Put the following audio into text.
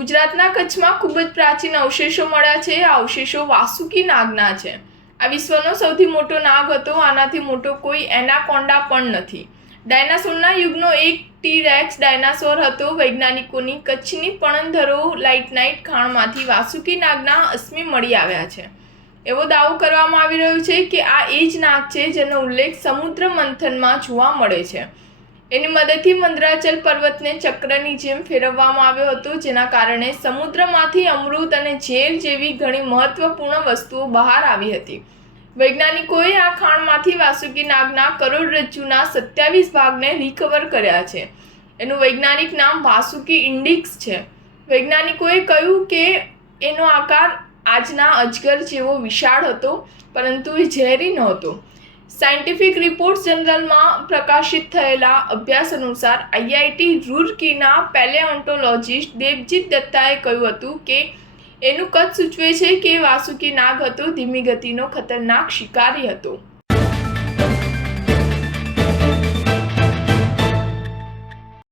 ગુજરાતના કચ્છમાં ખૂબ જ પ્રાચીન અવશેષો મળ્યા છે। આ અવશેષો વાસુકી નાગના છે। આ વિશ્વનો સૌથી મોટો નાગ હતો। આનાથી મોટો કોઈ એનાકોન્ડા પણ નથી। ડાયનાસોરના યુગનો એક ટી-રેક્સ ડાયનાસોર હતો। વૈજ્ઞાનિકોની કચ્છની પણંધરો લાઇટનાઇટ ખાણમાંથી વાસુકી નાગના અસ્મિ મળી આવ્યા છે। એવો દાવો કરવામાં આવી રહ્યો છે કે આ એ જ નાગ છે જેનો ઉલ્લેખ સમુદ્ર મંથનમાં જોવા મળે છે। એની મદદથી મંદરાચલ પર્વતને ચક્રની જેમ ફેરવવામાં આવ્યો હતો, જેના કારણે સમુદ્રમાંથી અમૃત અને ઝેર જેવી ઘણી મહત્વપૂર્ણ વસ્તુઓ બહાર આવી હતી। વૈજ્ઞાનિકોએ આ ખાણમાંથી વાસુકી નાગના કરોડરજ્જુના 27 ભાગને રિકવર કર્યા છે। એનું વૈજ્ઞાનિક નામ વાસુકી ઇન્ડિક્સ છે। વૈજ્ઞાનિકોએ કહ્યું કે એનો આકાર આજના અજગર જેવો વિશાળ હતો, પરંતુ એ ઝેરી નહોતો। સાયન્ટિફિક રિપોર્ટ્સ જનરલમાં પ્રકાશિત થયેલા અભ્યાસ અનુસાર આઈઆઈટી રૂરકીના પેલેઓન્ટોલોજિસ્ટ દેવજીત દત્તાએ કહ્યું હતું કે એનું કદ સૂચવે છે કે વાસુકી નાગ હતો ધીમી ગતિનો ખતરનાક શિકારી હતો।